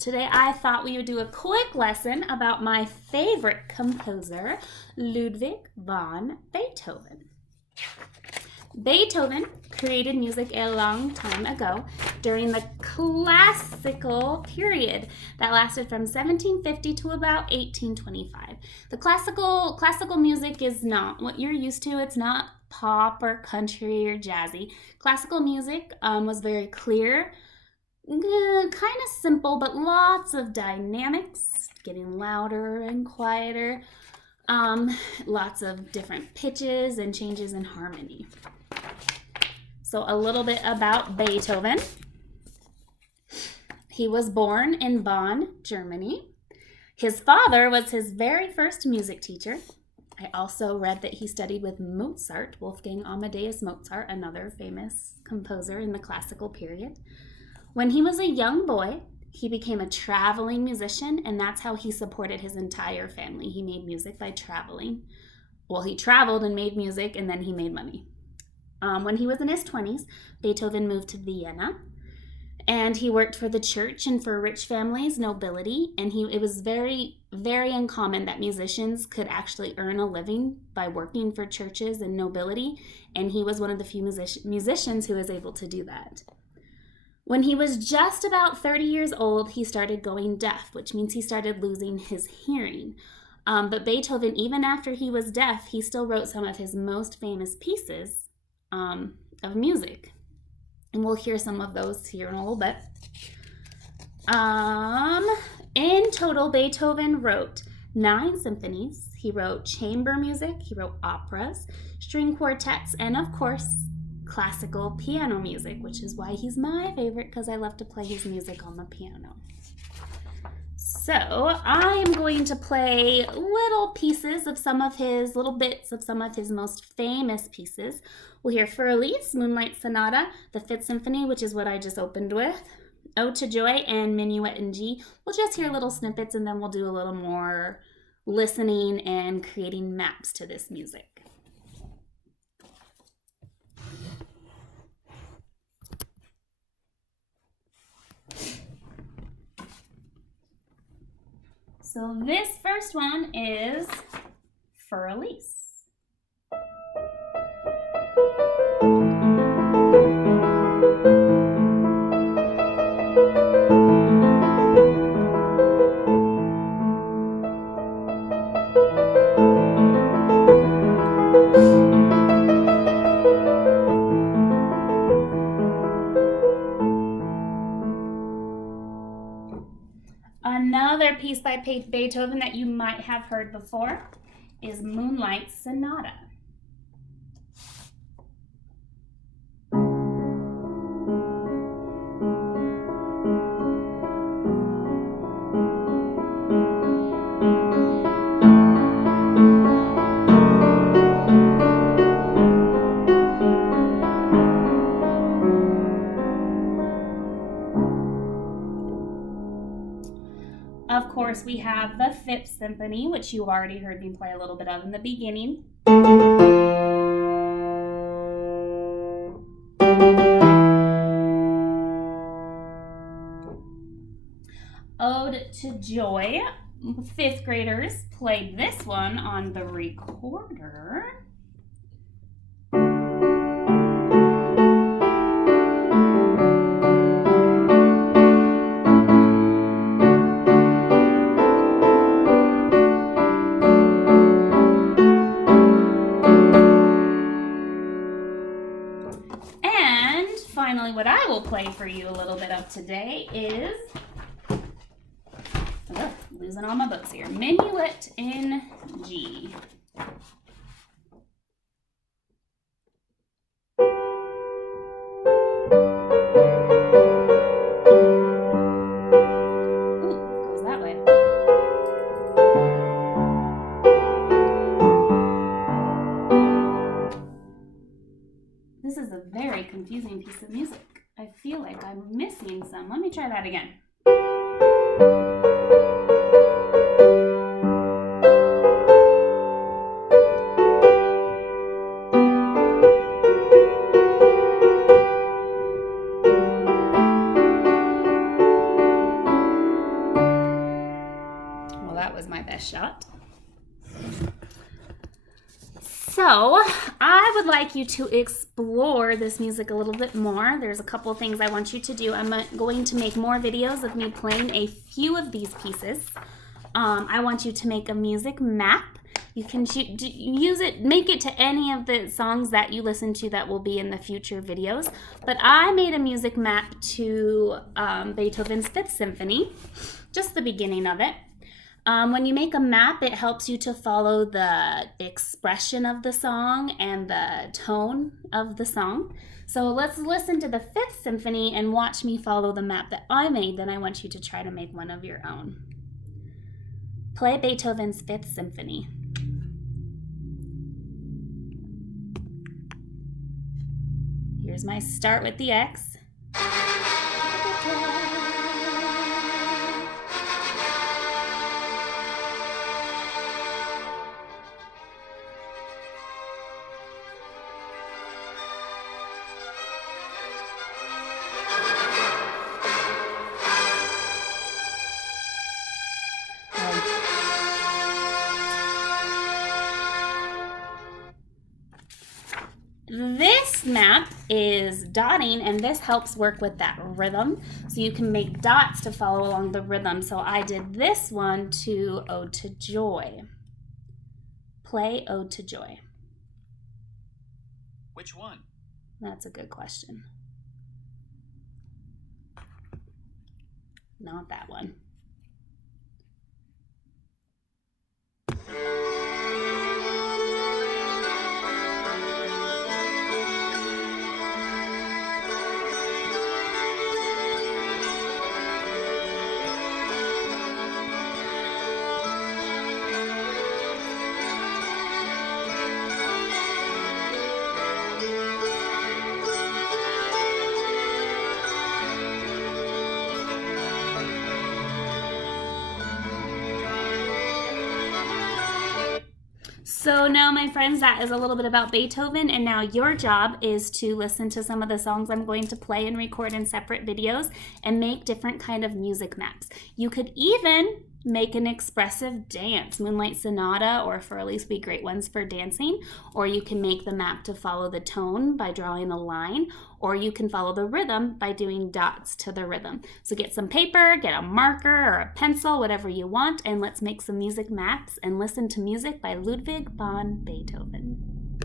Today I thought we would do a quick lesson about my favorite composer, Ludwig van Beethoven. Beethoven created music a long time ago during the classical period that lasted from 1750 to about 1825. The classical music is not what you're used to. It's not pop or country or jazzy. Classical music was very clear, kind of simple, but lots of dynamics, getting louder and quieter, lots of different pitches and changes in harmony. So a little bit about Beethoven. He was born in Bonn, Germany. His father was his very first music teacher. I also read that he studied with Mozart, Wolfgang Amadeus Mozart, another famous composer in the classical period. When he was a young boy, he became a traveling musician, and that's how he supported his entire family. He made music by traveling. Well, he traveled and made music, and then he made money. When he was in his 20s, Beethoven moved to Vienna, and he worked for the church and for rich families, nobility, and it was very, very uncommon that musicians could actually earn a living by working for churches and nobility, and he was one of the few musicians who was able to do that. When he was just about 30 years old, he started going deaf, which means he started losing his hearing. But Beethoven, even after he was deaf, he still wrote some of his most famous pieces of music. And we'll hear some of those here in a little bit. In total, Beethoven wrote 9 symphonies. He wrote chamber music, he wrote operas, string quartets, and of course, classical piano music, which is why he's my favorite, because I love to play his music on the piano. So I am going to play little bits of some of his most famous pieces. We'll hear Fur-Elise, Moonlight Sonata, the Fifth Symphony, which is what I just opened with, Ode to Joy, and Minuet in G. We'll just hear little snippets, and then we'll do a little more listening and creating maps to this music. So this first one is Fur-Elise. Another piece by Beethoven that you might have heard before is Moonlight Sonata. Of course, we have the Fifth Symphony, which you already heard me play a little bit of in the beginning. Ode to Joy. 5th graders played this one on the recorder. Finally, what I will play for you a little bit of today is, losing all my books here, Minuet in G. Goes that way. This is a very confusing piece of music. I feel like I'm missing some. Let me try that again. that was my best shot. So, I would like you to explore this music a little bit more. There's a couple things I want you to do. I'm going to make more videos of me playing a few of these pieces. I want you to make a music map. You can use it, make it to any of the songs that you listen to that will be in the future videos. But I made a music map to Beethoven's Fifth Symphony, just the beginning of it. When you make a map, it helps you to follow the expression of the song and the tone of the song. So let's listen to the Fifth Symphony and watch me follow the map that I made. Then I want you to try to make one of your own. Play Beethoven's Fifth Symphony. Here's my start with the X. This map is dotting, and this helps work with that rhythm. So you can make dots to follow along the rhythm. So I did this one to Ode to Joy. Play Ode to Joy. Which one? That's a good question. Not that one. So now, my friends, that is a little bit about Beethoven, and now your job is to listen to some of the songs I'm going to play and record in separate videos and make different kind of music maps. You could even make an expressive dance, Moonlight Sonata or Furlies would be great ones for dancing, or you can make the map to follow the tone by drawing a line, or you can follow the rhythm by doing dots to the rhythm. So get some paper, get a marker or a pencil, whatever you want, and let's make some music maps and listen to music by Ludwig van Beethoven.